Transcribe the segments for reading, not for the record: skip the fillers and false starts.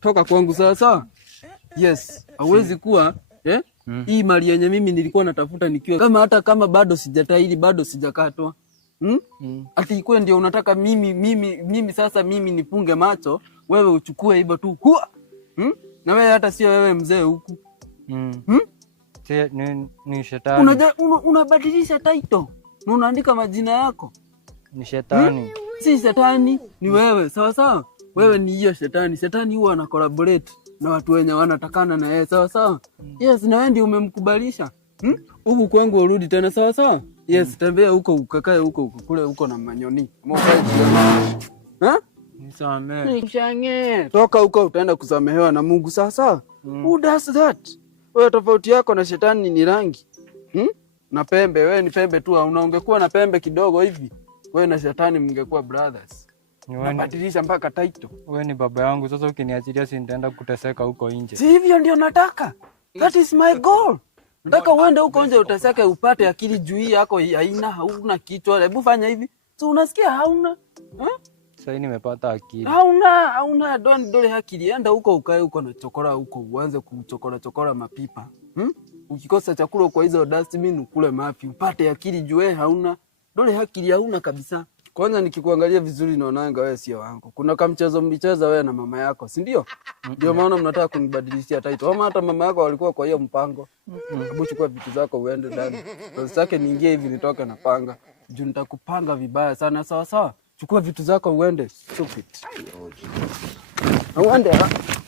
Toka kwangu sasa. Yes, hauwezi kuwa hii mali yenye mimi nilikuwa natafuta nikiwa hata kama bado sijataili, bado sijakatwa. Ati ikuwe ndio unataka mimi sasa mimi nipunge macho, wewe uchukue hivyo tu. Na wewe hata sio wewe mzee huku. Ni shetani. Unabadilisha title. Na unaandika majina yako. Ni shetani. Si shetani, ni wewe. Sawa. Wewe ni hiyo shetani. Shetani huwa ana collaborate na watu wenye wanatakana na yeye. Sawa. Yes, na wewe ndio umemkubalisha. Huku kwangu urudi tena. Sawa. Yes, tembea huko ukakae huko kule huko na manyoni. Nisamehe. Toka huko utaenda kusamehewa na Mungu sasa. Who does that? Wewe tofauti yako na shetani ni rangi. Na pembe, wewe ni pembe tu, ungekuwa na pembe kidogo hivi. Wewe na shetani mngekuwa brothers. Unabadilisha mpaka title. Wewe ni baba yangu, sasa ukiniachilia si nitaenda kuteseka huko nje. Si hivyo ndio nataka. That is my goal. Nataka uende huko nje uteseke upate akili juu yako hauna kichwa. Hebu fanya hivi. So unasikia hauna? Sasa nimepata akili. Hauna dole akili. Enda huko ukae huko na chokora huko uanze kuchokora mapipa. Ukikosa chakula kwa hizo dustbin ukule mapi upate akili juu hauna. Dole akili hauna kabisa. Kwanza nikikuangalia vizuri naonanga wewe sio wangu. Kuna kamchezo mlicheza wewe na mama yako, si ndio? Ndio maana mnataka kunibadilishia title. Ama hata mama yako walikuwa kwa hiyo mpango. Hebu chukua vitu zako uende ndani. Usitake niingie hivi nitoke na panga. Juu nitakupanga vibaya sana. Sawa. Chukua vitu zako uende. Stupid. Uende.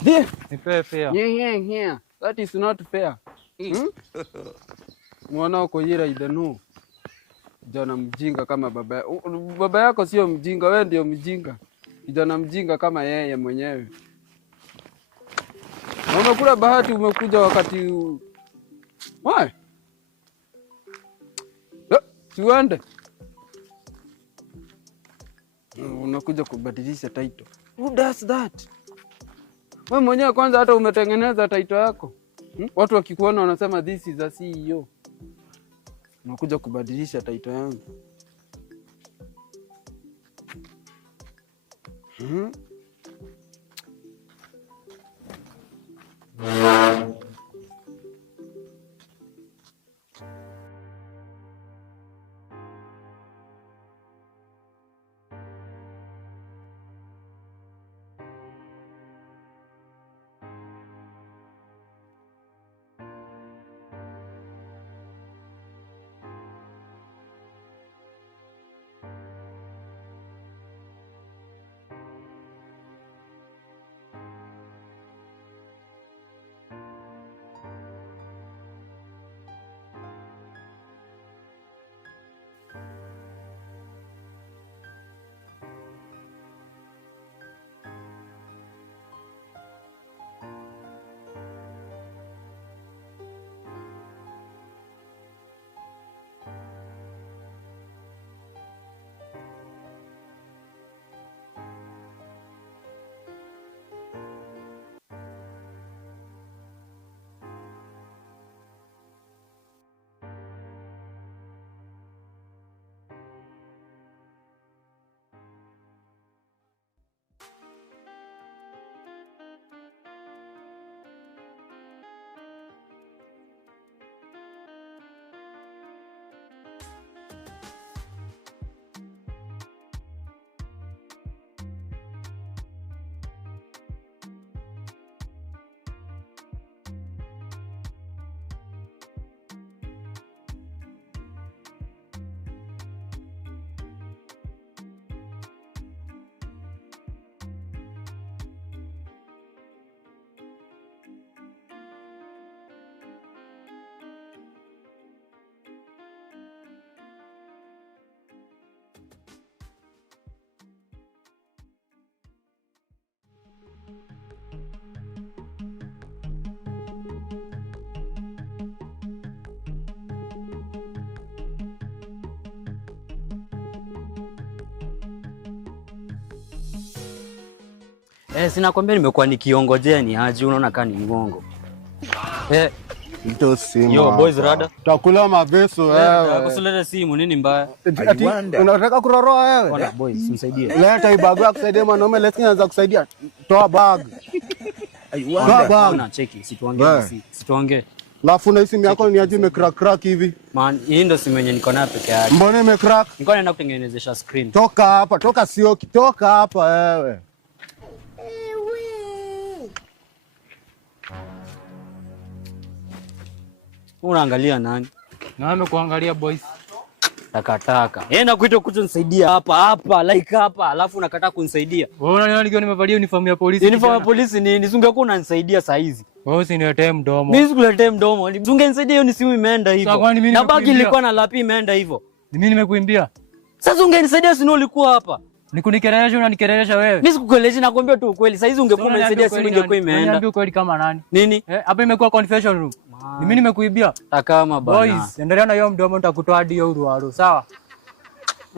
Ndio. Nipe fair. Yeah. That is not fair. Mwana wako yira idanu. Kijana mjinga kama baba yako sio mjinga, wewe ndio mjinga. Kijana mjinga kama yeye mwenyewe. Na unakula bahati umekuja wakati Why? Tuende. Unakuja kubadilisha title. Who does that? Wewe mwenyewe kwanza hata umetengeneza title yako. Watu wakikuona wanasema this is a CEO. Unakuja kubadilisha title yangu. Sinakwambia nimekuwa nikiongojea ni aje, unaona kama ni ngongo. Ndio simu. Yo boys rada. Takula mabeso wewe. Kusuleta simu nini mbaya? Unataka kuroroa wewe? Bwana boys, msaidie. Leta hii bag yako kusaidia mwanaume, lakini anza kusaidia. Toa bag. Toa bag. Na cheki, situongee. Alafu na simu yako ni aje imecrack hivi? Man, hii ndio simu yenye niko nayo peke yake. Mbona imecrack? Niko naenda kutengenezesha screen. Toka hapa, toka sio kitoka hapa wewe. Unaangalia nani? Na amekuangalia boys. Takataka. Enda kuita kuja nisaidia hapa, like hapa, alafu unakataa kunisaidia. Wewe unaniona nikiwa nimevalia uniform ya polisi. Uniform ya polisi ni nisingekuwa unanisaidia saa hizi. Wewe usiniletee mdomo. Mimi sikuletee mdomo. Ungenisaidia hiyo ni simu imeenda hivyo. Na bagi ilikuwa na lapi imeenda hivyo. Mimi nimekuimbia. Sasa ungenisaidia sino ulikuwa hapa. Nikunikelelesha unanikelelesha wewe. Mimi sikukelelesha nakwambia tu ukweli. Sasa hizi ungekuwa umenisaidia simu ingekuwa imeenda. Niambie ukweli kama nani? Nini? Hapa imekuwa confession room. Mimi nimekuibia. Takama bana. Boys, endelea na hiyo mdomo nitakutoa hadi hiyo uruaro, sawa?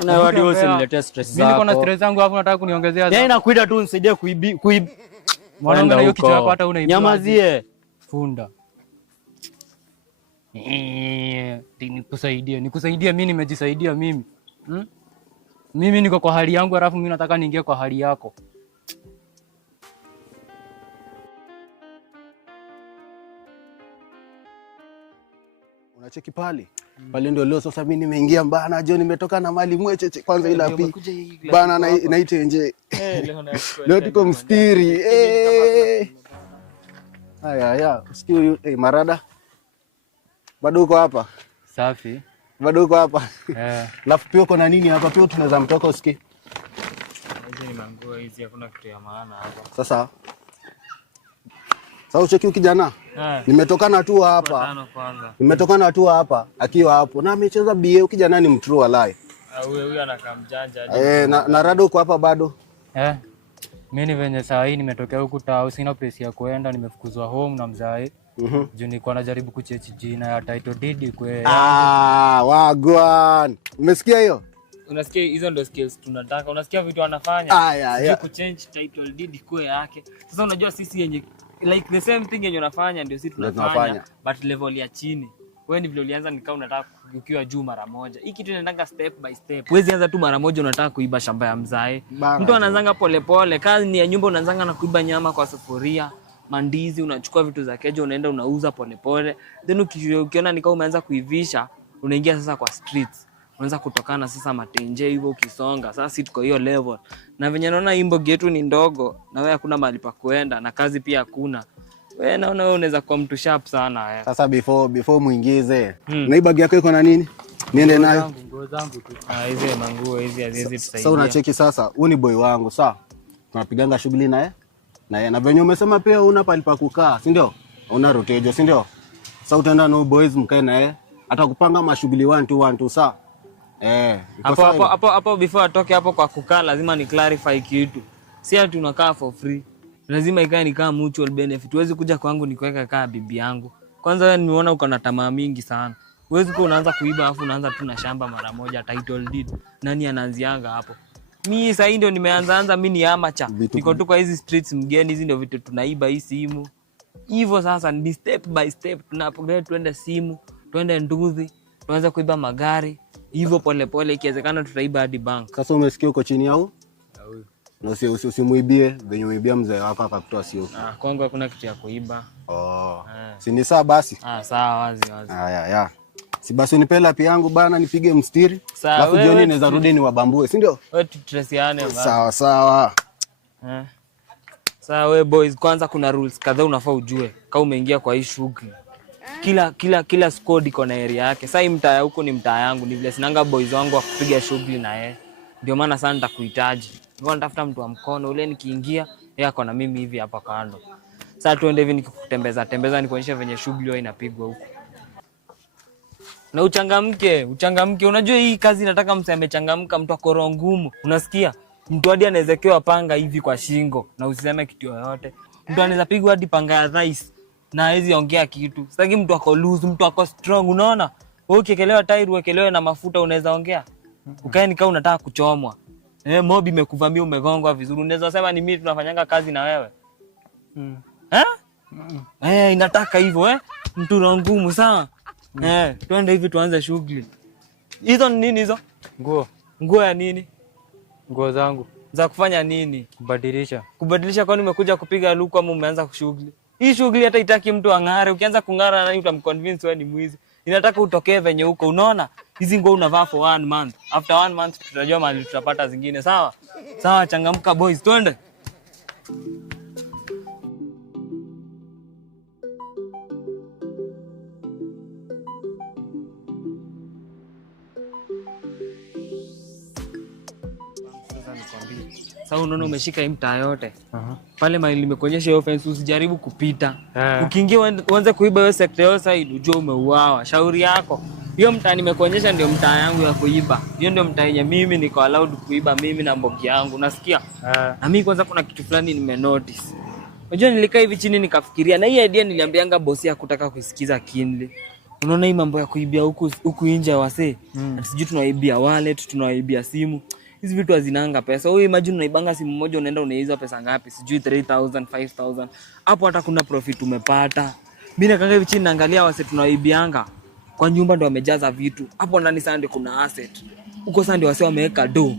Na hadi wewe usiniletee stress zako. Mimi niko na stress zangu hapo nataka kuniongezea zako. Yeye nakuita tu unisaidie kuibi. Mwanangu na hiyo kichwa yako hata unaibia. Nyamazie. Funda. Nikusaidie mimi nimejisaidia mimi. Mimi niko kwa hali yangu alafu mimi nataka niingie kwa hali yako. Unacheki pale? Pale ndio leo sasa mimi nimeingia bana jo nimetoka na mali mwecheche kwanza ila pi. Bana naite nje. Leo tuko mstiri. Haya, usikie huyu Marada. Bado uko hapa? Safi. Bado uko hapa? Alafu pia uko na nini hapa pia tunaweza mtoka usikie. Hizi ni manguo hizi hakuna kitu ya maana hapa. Sasa ucheki kijana? Nimetokana tu hapa. Nimetoka tu hapa akiwa hapo. Na amecheza BA kijana ni mtrue walai. Huyo anakaa mjanja. Na Rado uko hapa bado? Mimi ni venye saa hii nimetokea huku tao sina pesa ya kuenda nimefukuzwa home na mzae. Juu nilikuwa najaribu kuchechi jina ya title deed kwe. Wagwan. Umesikia hiyo? Unasikia hizo ndio skills tunataka. Unasikia vitu wanafanya? Kuchange title deed kwe yake. Sasa unajua sisi yenye like the same thing yenye unafanya ndio sisi tunafanya but level ya chini. Wewe ni vile ulianza nikao unataka ukiwa juu mara moja. Hii kitu inaendanga step by step. Wewe anza tu mara moja unataka kuiba shamba ya mzae. Mtu anaanzanga polepole. Kazi ni ya nyumba unaanzanga na kuiba nyama kwa sufuria, mandizi, unachukua vitu za kejo unaenda unauza polepole. Then ukiona nikao umeanza kuivisha, unaingia sasa kwa streets. Unaanza kutokana sasa matenje hivyo ukisonga. Sasa si tuko hiyo level. Na venye naona imbo getu ni ndogo na wewe hakuna mahali pa kuenda na kazi pia hakuna. Wewe naona wewe unaweza kuwa mtu sharp sana wewe. Sasa before muingize. Na hii bag yako iko na nini? Niende nayo. Nguo zangu tu. Hizi manguo hizi haziwezi tusaidia. Sasa unacheki sasa, huyu ni boy wangu, sawa? Tunapiganga shughuli naye. Na venye umesema pia una pale pa kukaa, si ndio? Una rotejo, si ndio? Sasa utaenda na boys mkae naye. Atakupanga mashughuli 1 2 sawa? Hapo before atoke hapo kwa kukaa lazima ni clarify kitu. Si ati tunakaa for free. Lazima ikae ni kama mutual benefit. Huwezi kuja kwangu nikuweka kama bibi yangu. Kwanza wewe nimeona uko na tamaa mingi sana. Huwezi kuwa unaanza kuiba afu unaanza tu na shamba mara moja title deed. Nani anaanzianga hapo? Mimi sasa ndio nimeanza mimi ni amateur. Niko tu kwa hizi streets mgeni hizi ndio vitu tunaiba hii simu. Hivyo sasa ni step by step tunapogea tuende simu, tuende nduzi, tuanze kuiba magari. Hivyo polepole ikiwezekana tutaiba hadi bank. Sasa umesikia uko chini yao? Na usimuibie, venye umeibia mzee wako akakutoa sio. Kwangu hakuna kitu ya kuiba. Si ni sawa basi? Sawa wazi. Haya. Si basi unipe lapi yangu bana nipige mstiri. Alafu jioni naweza rudi ni wabambue, si ndio? Wewe tutresiane Sawa. bana. Sawa wewe boys, kwanza kuna rules kadhaa unafaa ujue kama umeingia kwa hii shughuli. Kila squad iko na area yake. Sasa hii mtaa huko ni mtaa yangu, ni vile sinanga boys wangu wa kupiga shughuli na yeye. Ndio maana sana nitakuhitaji. Ndio natafuta mtu wa mkono ule nikiingia, yeye ako na mimi hivi hapa kando. Sasa tuende hivi nikikutembeza nikuonyesha venye shughuli hiyo inapigwa huko. Na uchangamke. Unajua hii kazi inataka mtu amechangamka, mtu akoro ngumu. Unasikia? Mtu hadi anawezekewa panga hivi kwa shingo na usiseme kitu yoyote. Mtu anaweza pigwa hadi panga ya rice na hawezi ongea kitu. Sitaki mtu ako loose, mtu ako strong, unaona? Wewe ukikelewa tairi uwekelewe na mafuta unaweza ongea. Ukae nikao unataka kuchomwa. Mobi imekuvamia umegongwa vizuri. Unaweza sema ni mimi tunafanyanga kazi na wewe. Inataka hivyo mtu na ngumu sawa. Twende hivi tuanze shughuli. Hizo ni nini hizo? Nguo ya nini? Nguo zangu. Za kufanya nini? Kubadilisha. Kubadilisha kwani umekuja kupiga luku ama umeanza shughuli? Hii shughuli hata itaki mtu ang'are. Ukianza kung'ara nani utamconvince wewe ni mwizi. Inataka utokee venye huko. Unaona? Hizi nguo unavaa for 1 month. After 1 month tutajua mahali tutapata zingine. Sawa? Sawa, changamka boys, twende. Sasa unaona umeshika hii mtaa yote. Pale mahali nimekuonyesha hiyo fence usijaribu kupita. Ukiingia uanze kuiba hiyo sector hiyo side ujue umeuawa. Shauri yako. Hiyo mtaa nimekuonyesha ndio mtaa yangu ya kuiba. Hiyo ndio mtaa yenye mimi niko allowed kuiba mimi na mbogi yangu. Unasikia? Na mimi kwanza kuna kitu fulani nimenotice. Unajua nilikaa hivi chini nikafikiria na hii idea niliambianga bosi hakutaka kusikiza kindly. Unaona hii mambo ya kuibia huku nje wasee. Sijui tunaibia wallet, tunaibia simu. Hizi vitu hazinanga pesa. Wewe imagine unaibanga simu moja unaenda unaiza pesa ngapi? Sijui 3000, 5000. Hapo hata kuna profit umepata. Mimi nakanga hivi chini naangalia wase tunaibianga. Kwa nyumba ndo wamejaza vitu. Hapo ndani sasa ndio kuna asset. Huko sasa ndio wase wameweka do.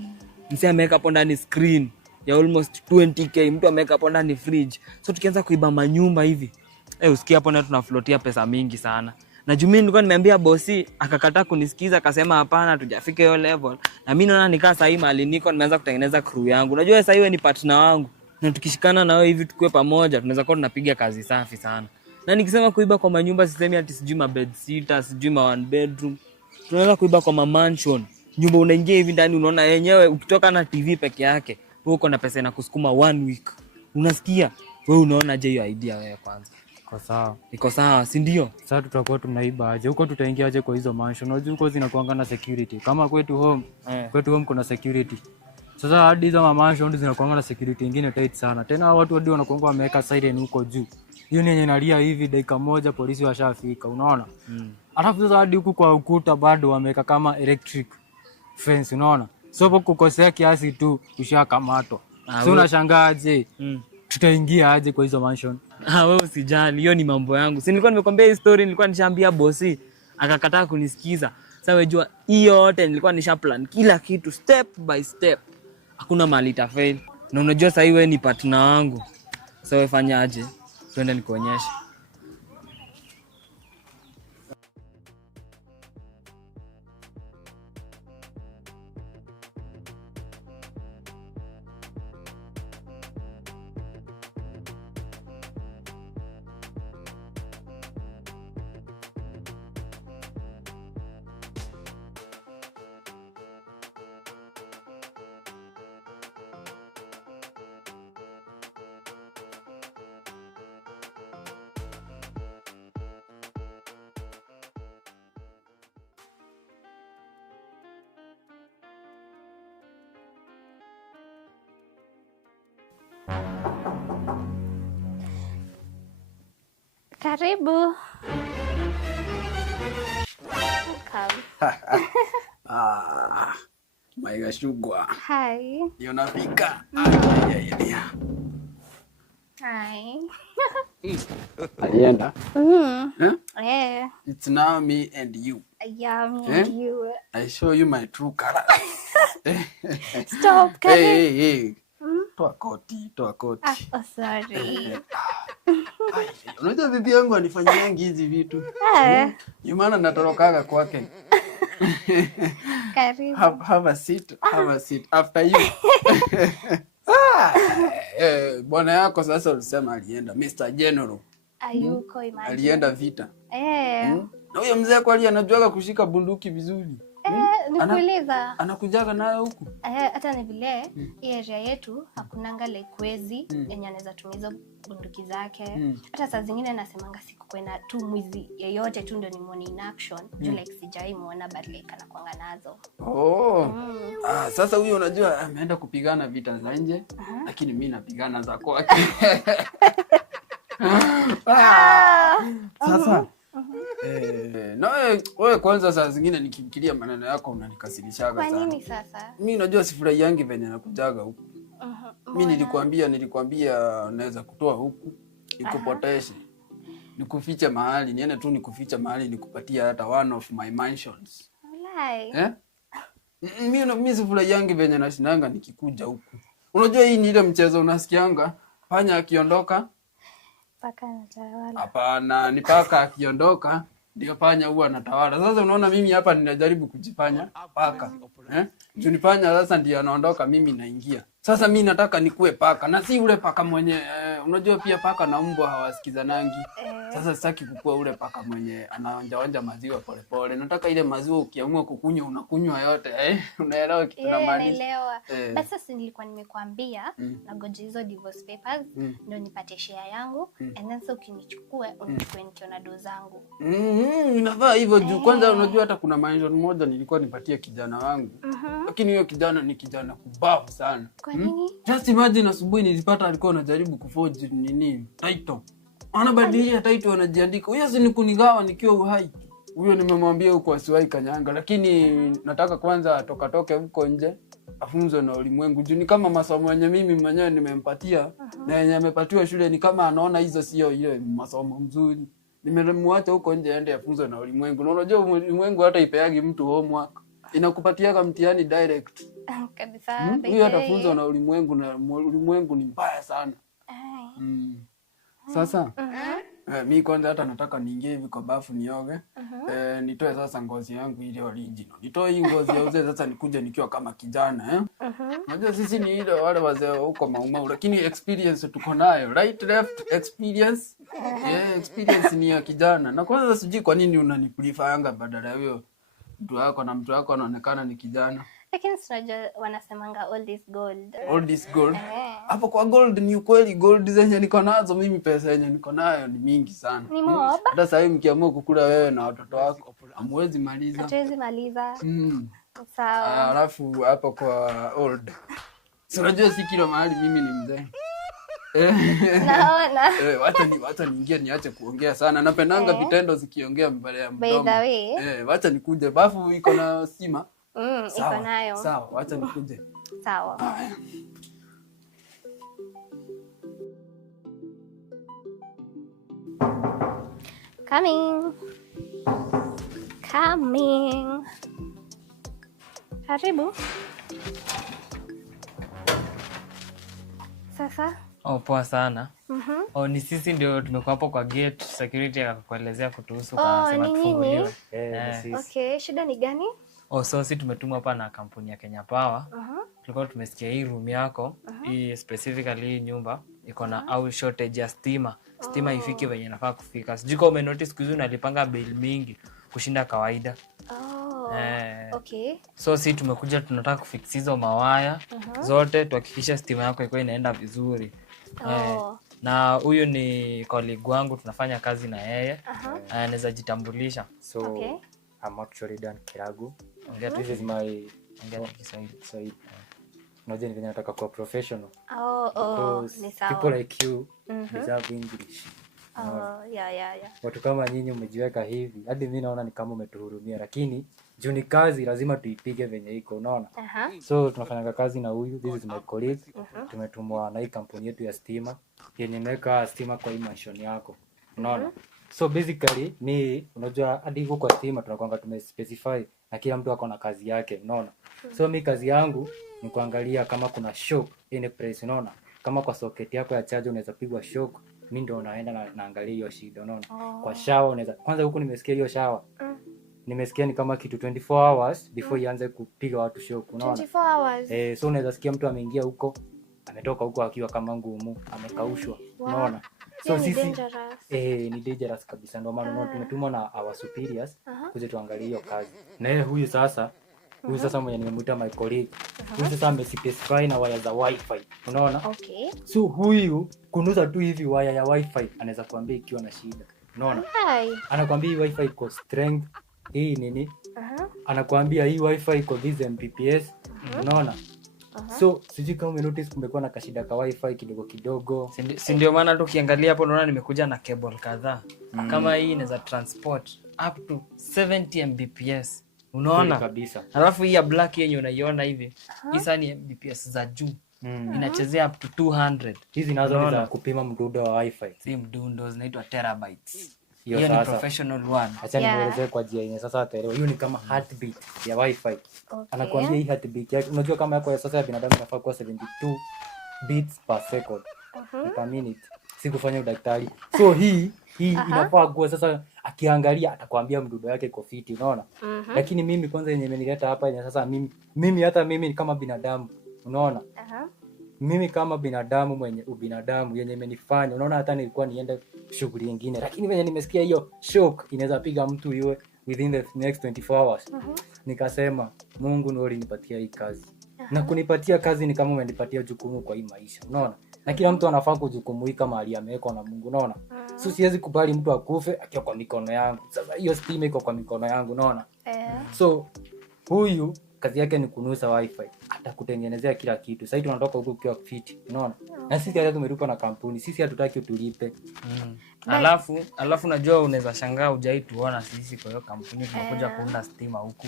Msee ameweka hapo ndani screen ya almost 20k. Mtu ameweka hapo ndani fridge. So tukianza kuiba manyumba hivi. Usikia hapo na tunafloatia pesa mingi sana. Na juu mimi nilikuwa nimeambia bosi akakataa kunisikiza akasema hapana tujafika hiyo level. Na mimi naona nikaa sasa hivi mahali niko nimeanza kutengeneza crew yangu. Unajua sasa wewe ni partner wangu. Na tukishikana na wewe hivi tukue pamoja tunaweza kuwa tunapiga kazi safi sana. Na nikisema kuiba kwa manyumba sisemi ati sijui ma bed sitter, sijui ma 1 bedroom. Tunaweza kuiba kwa ma mansion. Nyumba unaingia hivi ndani unaona yenyewe ukitoka na TV peke yake. Wewe uko na pesa inakusukuma 1 week. Unasikia? Wewe unaona je hiyo idea wewe kwanza? Iko sawa, si ndio? Sasa tutakuwa tunaiba aje? Huko tutaingia aje kwa hizo mansion? Unajua huko zinakuanga na security. Kama kwetu home kuna security. Sasa hadi hizo mansion zinakuanga na security nyingine tight sana. Tena watu hadi wanakuanga wameweka siren huko juu. Hiyo ni yenye inalia hivi dakika moja polisi washafika, unaona? Alafu sasa hadi huku kwa ukuta bado wameweka kama electric fence, unaona? So hapo kukosea kiasi tu ushakamatwa. So unashangaa aje? Tutaingia aje kwa hizo mansion? Wewe usijali, hiyo ni mambo yangu. Si nilikuwa nimekwambia hii story, nilikuwa nishaambia bosi, akakataa kunisikiza. Sasa wewe jua hiyo yote nilikuwa nishaplan kila kitu step by step. Hakuna mali itafail. Na unajua sasa wewe ni partner wangu. Sasa wewe fanya aje? Twende nikuonyeshe. Karibu. Maiga Shugwa. Hi. Yonafika. Hi. Alienda? Yeah. It's now me and you. Yeah, me and you. I show you my true color. Stop, Karibu. Hey. Toa koti. Oh, sorry. Unajua bibi yangu anifanyiangi hizi vitu. Ndio maana natorokaga kwake. Karibu. Have a seat. After you. Bwana yako sasa ulisema alienda Mr. General. Ayuko imagine. Alienda vita. Na huyo mzee kwa anajuaga kushika bunduki vizuri. Nikuuliza. Anakujaga nayo huku. Hata ni vile hii area yetu hakunanga like wezi yenye anaweza tumia bunduki zake. Hata saa zingine nasemanga siku kwenda tu mwizi yeyote tu ndio nimuone in action. Juu like sijai muona but like anakuanga nazo. Sasa huyo unajua ameenda kupigana vita za nje lakini mimi napigana za kwake. Sasa wewe kwanza saa zingine nikimkilia maneno yako unanikasirishaga sana. Kwa nini sasa? Mimi najua sifurahiangi venye nakujaga huku. Mimi nilikwambia naweza kutoa huku nikupoteshe. nikufiche mahali, niende tu nikufiche mahali nikupatie hata one of my mansions. Walai. Mimi sifurahiangi venye nashinanga nikikuja huku. Unajua hii ni ile mchezo unasikianga panya akiondoka Paka anatawala. Hapana, ni paka akiondoka ndio panya huwa anatawala. Sasa unaona mimi hapa ninajaribu kujifanya paka. Juu ni panya sasa ndio anaondoka, mimi naingia. Sasa mimi nataka nikue paka na si ule paka mwenye unajua pia paka na mbwa hawasikizanangi. Sasa sitaki kukua ule paka mwenye anaonja maziwa polepole. Nataka ile maziwa ukiamua kukunywa unakunywa yote. Unaelewa kitu na maana? Naelewa. Basi sasa nilikuwa nimekuambia na goje hizo divorce papers ndio nipate share yangu and then so ukinichukua unichukue nikiona do zangu. Inafaa hivyo juu kwanza unajua hata kuna mansion moja nilikuwa nipatie kijana wangu. Lakini huyo kijana ni kijana kubavu sana. Kwa nini? Just imagine asubuhi nilipata alikuwa anajaribu kuforge nini title. Anabadilisha title anajiandika. Huyo si nikunigawa nikiwa uhai. Huyo nimemwambia huko asiwahi kanyanga, lakini nataka kwanza toke huko nje afunzwe na ulimwengu. Juu ni kama masomo yenye mimi mwenyewe nimempatia na yenye amepatiwa shule ni kama anaona hizo sio ile masomo mzuri. Nimemwacha huko nje aende afunzwe na ulimwengu. Na unajua ulimwengu hata ipeagi mtu homework. Inakupatiaga mtihani direct. Kabisa. Huyo atafunzwa na ulimwengu na ulimwengu ni mbaya sana. Sasa mimi kwanza hata nataka niingie hivi kwa bafu nioge. Nitoe sasa ngozi yangu ile original. Nitoe hii ngozi ya uzee sasa nikuje nikiwa kama kijana Unajua sisi ni ile wale wazee huko maumau, lakini experience tuko nayo. Right left experience. Experience ni ya kijana. Na kwanza sijui kwa nini unanipreferanga badala ya huyo mtu wako anaonekana ni kijana. Lakini tunajua wanasemanga all is gold. All is gold. Hapo kwa gold ni ukweli, gold zenye niko nazo mimi, pesa yenye niko nayo ni mingi sana. Ni moba. Hata sasa hivi mkiamua kukula wewe na watoto wako hamwezi maliza. Hatuwezi maliza. Sawa. Alafu hapo kwa old. Si unajua si kila mahali mimi ni mzee. Naona. Wacha niingie niache kuongea sana. Napendanga vitendo zikiongea mbele ya mdomo. By the way. Wacha nikuje. Bafu iko na stima. Iko nayo. Sawa, wacha nikuje. Sawa. Coming. Karibu. Sasa? Poa sana. Ni sisi ndio tumekuwa hapo kwa gate, security akakuelezea kutuhusu sema tufunguliwe. Okay, shida ni gani? So sisi tumetumwa hapa na kampuni ya Kenya Power. Tulikuwa tumesikia hii room yako, hii specifically hii nyumba iko na au shortage ya stima. Stima ifike venye inafaa kufika. Sijui kama umenotice siku hizi unalipanga bill mingi kushinda kawaida. Okay. So sisi tumekuja tunataka kufix hizo mawaya zote, tuhakikisha stima yako iko inaenda vizuri. Na huyu ni colleague wangu, tunafanya kazi na yeye. Anaweza jitambulisha. So I'm actually Dan Kiragu. This is my Kiswahili. Unajua ni nataka kuwa professional. Ni sawa. People like you deserve English. Yeah. Watu kama nyinyi umejiweka hivi. Hadi mimi naona ni kama umetuhurumia, lakini juu ni kazi lazima tuipige venye iko, unaona? So tunafanya kazi na huyu, this is my colleague. Tumetumwa na hii kampuni yetu ya stima yenye imeweka stima kwa hii mansion yako, unaona? So basically ni unajua hadi huko kwa stima tunakuanga tumespecify na kila mtu ako na kazi yake, unaona? So mimi kazi yangu ni kuangalia kama kuna shock in place, unaona? Kama kwa socket yako ya charger unaweza pigwa shock, mimi ndio naenda naangalia hiyo shida, unaona? Kwa shower unaweza kwanza, huko nimesikia hiyo shower. Nimesikia ni kama kitu 24 hours before ianze kupiga watu shock, unaona? 24 hours. So unaweza sikia mtu ameingia huko, ametoka huko akiwa kama ngumu, amekaushwa, unaona? So sisi ni dangerous kabisa, ndio maana tumetumwa na our superiors kuja tuangalie hiyo kazi. Na yeye huyu sasa mwenye nimemuita my colleague, huyu sasa amespecify na waya za wifi, unaona? Okay. So huyu kunuza tu hivi waya ya wifi anaweza kuambia ikiwa na shida, unaona? Anakuambia hii wifi iko strength hii nini? Anakuambia hii wifi iko this Mbps, unaona? So sijui kama umenotice kumekuwa na kashida ka wifi kidogo. Si ndio maana tukiangalia hapo unaona nimekuja na cable kadhaa. Kama hii inaweza transport up to 70 Mbps. Unaona? Kabisa. Alafu hii ya black yenye unaiona hivi. Hii ni Mbps za juu. inachezea up to 200. Hizi nazo ni za kupima mdundo wa wifi. Si mdundo, zinaitwa terabytes. Hiyo Hiyo ni sasa professional one. acha nimuelezee kwa njia yenye sasa ataelewa. Hiyo ni kama heartbeat ya wifi. Anakuambia hii heartbeat yake, unajua kama yako ya sasa ya binadamu inafaa kuwa 72 beats per second per minute. Si kufanya udaktari. So hii inafaa kuwa sasa, akiangalia atakwambia mdundo yake iko fiti, unaona? Lakini mimi kwanza yenye imenileta hapa yenye sasa mimi kama binadamu, unaona? Mimi kama binadamu mwenye ubinadamu yenye imenifanya, unaona, hata nilikuwa niende shughuli nyingine, lakini venye nimesikia hiyo shock inaweza piga mtu iwe within the next 24 hours. Nikasema Mungu ndio alinipatia hii kazi. Na kunipatia kazi ni kama umenipatia jukumu kwa hii maisha, unaona? Na kila mtu anafaa kujukumuika mahali amewekwa na Mungu, unaona? So siwezi kubali mtu akufe akiwa kwa mikono yangu. Sasa hiyo stima iko kwa mikono yangu, unaona? So huyu kazi yake ni kunusa wifi, atakutengenezea kila kitu. Sasa tunatoka huko ukiwa fit, unaona? Na sisi hata tumerupa na kampuni, sisi hatutaki utulipe. Alafu najua unaweza shangaa hujaituona sisi kwa hiyo kampuni tunakuja kuunda stima huku.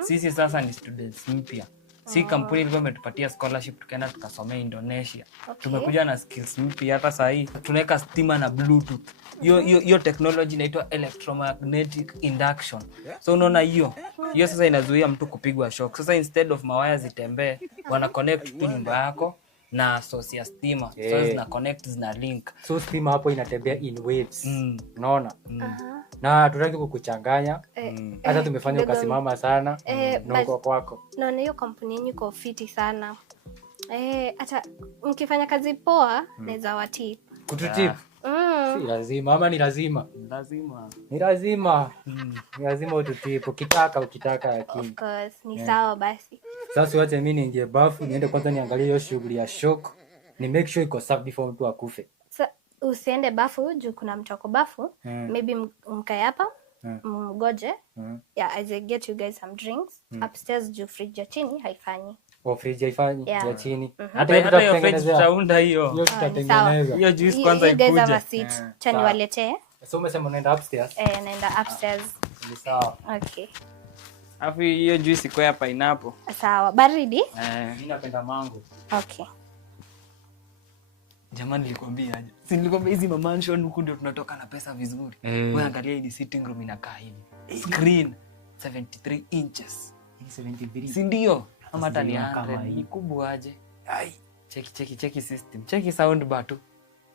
Sisi sasa ni students mpya. Si kampuni ilikuwa imetupatia scholarship tukaenda tukasomea Indonesia. Tumekuja na skills mpya, hata sasa hii tunaweka stima na bluetooth. Hiyo technology inaitwa electromagnetic induction. So unaona hiyo sasa inazuia mtu kupigwa shock. Sasa instead of mawaya zitembee, wana connect tu nyumba yako na source ya stima. So zina connect, zina link. So stima hapo inatembea in waves. Unaona? Na tutaki kukuchanganya. Hata tumefanya ukasimama sana. Noko kwako. Naona hiyo kampuni yenu iko fiti sana. Hata mkifanya kazi poa naweza watip. Kututip. Si lazima ama ni lazima? Ni lazima ututip ukitaka lakini. Of course, ni sawa basi. Sasa wacha mimi niingie bafu niende kwanza niangalie hiyo shughuli ya shock. Ni make sure iko safe before mtu akufe. Usiende bafu juu kuna mtu ako bafu. Maybe mkae hapa mgoje. Yeah, as I get you guys some drinks. Upstairs juu fridge ya chini haifanyi. Fridge haifanyi ya chini. Hata hiyo fridge tutaunda hiyo. Hiyo tutatengeneza. Hiyo juice kwanza ikuje. You guys have a seat. Chani waletee. So umesema unaenda upstairs? Naenda upstairs. Ni sawa. Okay. Afu hiyo juice iko hapa pineapple. Sawa, baridi? Mimi napenda mango. Okay. Jamani nilikwambia aje. Si nilikwambia hizi mansion huku ndio tunatoka na pesa vizuri. Wewe angalia hii sitting room inakaa hivi. Screen 73 inches. 73. Si ndio? Ama hata ni 100. Ni kubwa aje. Ai, cheki system. Cheki sound bar tu.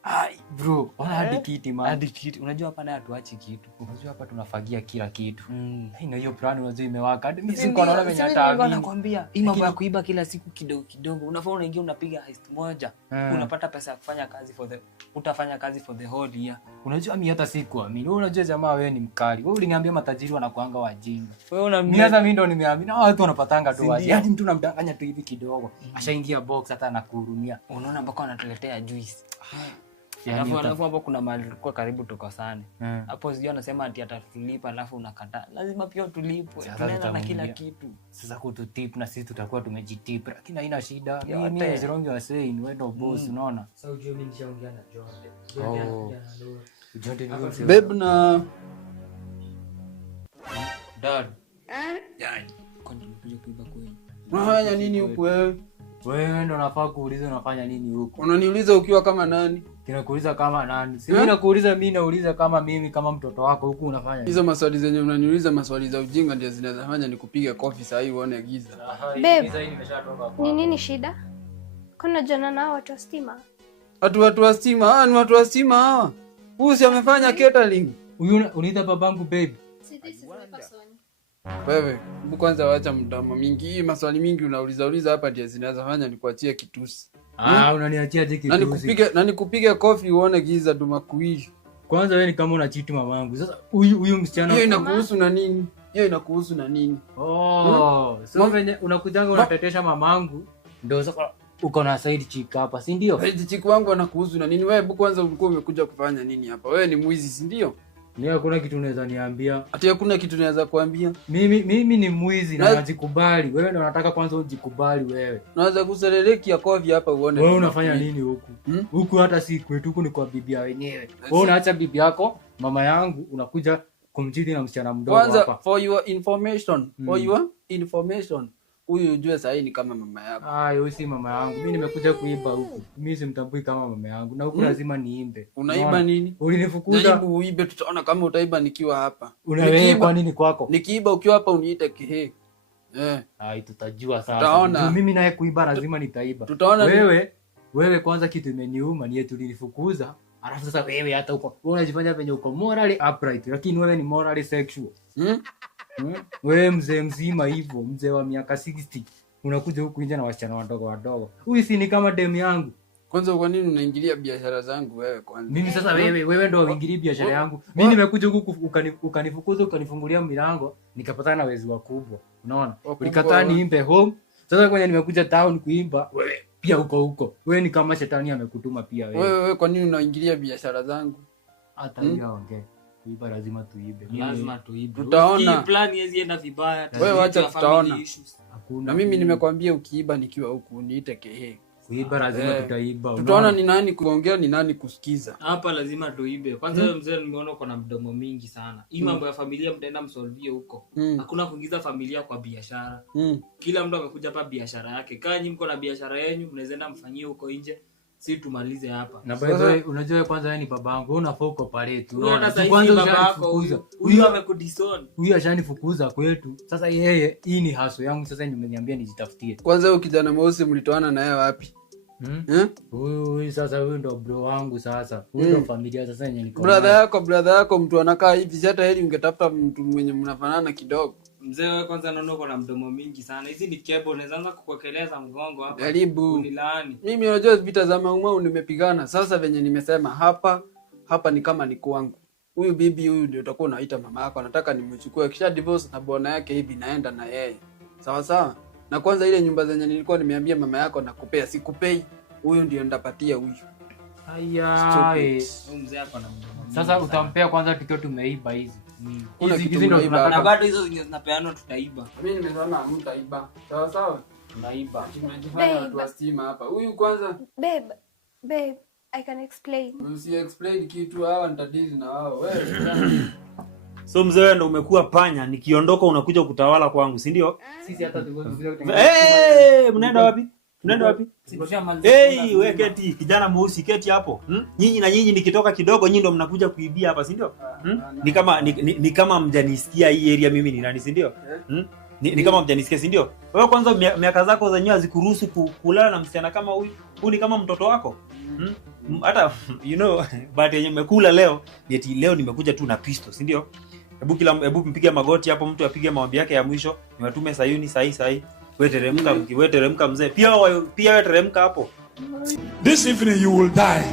Ai bro, wala hadi kiti man. Hadi kiti. Unajua hapa naye hatuachi kitu. Unajua hapa tunafagia kila kitu. Na hiyo plan unajua imewaka. Hadi mimi siko naona venye hata mimi nakwambia. Hii mambo ya kuiba kila siku kidogo. Unafaa unaingia unapiga heist moja. Unapata pesa ya kufanya kazi utafanya kazi for the whole year. Unajua mimi hata sikuamini. Wewe unajua jamaa wewe ni mkali. Wewe uliniambia matajiri wanakuanga wajinga. Wewe unaamini? Mimi hata mimi ndo nimeamini. Watu wanapatanga tu waje. Hadi mtu unamdanganya tu hivi kidogo. Ashaingia box hata anakuhurumia. Unaona mpaka anatuletea juice. Alafu hapo kuna mahali tulikuwa karibu tukosane. Hapo sijui anasema ati atatulipa alafu unakataa. Lazima pia tulipwe. Tunaenda na kila kitu. Sasa kututip na sisi tutakuwa tumejitip. Lakini haina shida. Mimi as long as you say wewe ndo boss, unaona? Sasa ujue mimi nishaongea na Jonde. Jonde babe na dad. Kwani nikuja kuiba kweli? Unafanya nini huku wewe? Wewe ndo unafaa kuuliza unafanya nini huko. Unaniuliza ukiwa kama nani? Kinakuuliza kama nani? Si mimi nakuuliza, mimi nauliza kama mimi kama mtoto wako huku unafanya nini? Hizo maswali zenye unaniuliza maswali za ujinga ndio zinazofanya nikupiga kofi saa hii uone giza. Babe, giza hii nimeshatoka kwa. Ni nini shida? Kuna jana na watu wa stima. Watu wa stima, ni watu wa stima hawa. Huyu si amefanya catering. Huyu unaita babangu babe. Si this is my person. Wewe, hebu kwanza waacha mdomo mingi. Hii maswali mingi unauliza hapa ndio zinazofanya nikuachie kitusi. Unaniachia je kitusi? Na nikupige kofi uone giza tumakuishi. Kwanza wewe ni kama unachitu mamangu. Sasa huyu msichana hiyo inakuhusu na nini? So venye unakujanga unatetesha mamangu ndio sasa uko na side chick hapa, si ndio? Side chick wangu anakuhusu na nini? Wewe kwanza ulikuwa umekuja kufanya nini hapa? Wewe ni mwizi, si ndio? Ni hakuna kitu unaweza niambia. Ati hakuna kitu naweza kuambia. Mimi ni mwizi na najikubali. Wewe ndio unataka kwanza ujikubali wewe. Naweza kuseleleki ya kofi hapa uone. Wewe unafanya nini huku? Huku hata si kwetu, huku ni kwa bibi wenyewe. Wewe unaacha bibi yako, mama yangu, unakuja kumchiti na msichana mdogo hapa. Kwanza for your information, Huyu ujue sasa ni kama mama yako. Huyu si mama yangu. Mimi nimekuja kuiba huku. Mimi simtambui kama mama yangu. Na huku lazima niimbe. Unaiba nini? Ulinifukuza. Naibu uibe, tutaona kama utaiba nikiwa hapa. Unawewe kwa nini kwako? Nikiiba ukiwa hapa uniite kihe. Tutajua sasa. Mimi naye kuiba lazima nitaiba. Tutaona. Wewe kwanza kitu imeniuma ni yetu ulinifukuza. Alafu sasa wewe hata uko unajifanya venye uko morally upright, lakini wewe ni morally sexual. Wewe mzee mzima hivyo, mzee wa miaka 60, unakuja huku nje na wasichana wadogo. Huyu si ni kama demu yangu. Kwanza kwa nini unaingilia biashara zangu wewe kwanza? Mimi sasa wewe ndio unaingilia biashara yangu. Mimi nimekuja huku ukanifukuza ukanifungulia milango, nikapatana na wezi wakubwa. Unaona? Ulikataa niimbe home. Sasa kwenye nimekuja town kuimba, wewe pia huko. Wewe ni kama shetani amekutuma pia wewe. Wewe kwa nini unaingilia biashara zangu? Hata hiyo ongea. Kuiba lazima tuibe. Lazima tuibe. Tutaona. Plan hizi enda vibaya. Wewe acha tutaona. Na mimi nimekwambia ukiiba nikiwa huku niite kehe. Kuiba lazima tutaiba. Tutaona ni nani kuongea ni nani kusikiza. Hapa lazima tuibe. Kwanza wewe mzee nimeona uko na mdomo mingi sana. Hii mambo ya familia mtaenda msolvie huko. Hakuna kuingiza familia kwa biashara. Kila mtu amekuja hapa biashara yake. Kaa nyinyi mko na biashara yenu, mnaweza enda mfanyie huko nje. Si tumalize hapa. Na by the way, unajua kwanza wewe ni babangu, unafaa uko pale tu. Unaona kwanza baba yako huyu amekudison. Huyu ashanifukuza kwetu. Sasa yeye hii ni haso yangu, sasa nimeniambia nijitafutie. Kwanza huyu kijana mweusi mlitoana naye wapi? Huyu sasa huyu ndo bro wangu sasa. Huyu ndo familia sasa yenye niko. Brother yako mtu anakaa hivi, hata heri ungetafuta mtu mwenye mnafanana kidogo. Mzee wewe kwanza naona uko na mdomo mingi sana. Hizi ni kebo unaweza anza kukuekeleza mgongo hapa. Karibu. Unilaani. Mimi unajua vita za maumau nimepigana. Sasa venye nimesema hapa ni kama ni kwangu. Huyu bibi huyu ndio utakuwa unaita mama yako. Nataka nimchukue kisha divorce na bwana yake hivi naenda na yeye. Sawa. Na kwanza ile nyumba zenye nilikuwa nimeambia mama yako nakupea sikupei. Huyu ndio ndapatia huyu. Mzee yako na mdomo. Sasa utampea kwanza tukio tumeiba hizi. Kuna kitu tunaiba na bado hizo zingine zinapeanwa tutaiba. Mimi nimesema hamtaiba. Sawa. Tunaiba. Tunajifanya watu wa stima hapa. Huyu kwanza Babe, I can explain. Explain kitu hawa nitadizi na wao. Wewe. So mzee wewe ndio umekuwa panya, nikiondoka unakuja kutawala kwangu, si ndio? Sisi hata Mnaenda wapi? Wewe keti, kijana mweusi keti hapo. Nyinyi na nyinyi nikitoka kidogo nyinyi ndio mnakuja kuibia hapa, si ndio? Ni kama mjanisikia hii area mimi ni nani, si ndio? Ni kama mjanisikia, si ndio? Wewe kwanza miaka zako zenyewe hazikuruhusu kulala na msichana kama huyu. Huyu ni kama mtoto wako. Hata but yenye umekula leo, eti leo nimekuja tu na pisto, si ndio? Hebu mpige magoti hapo, mtu apige maombi yake ya mwisho. Niwatume Sayuni sahi. Wewe teremka mzee. Pia wewe teremka hapo. This evening you will die.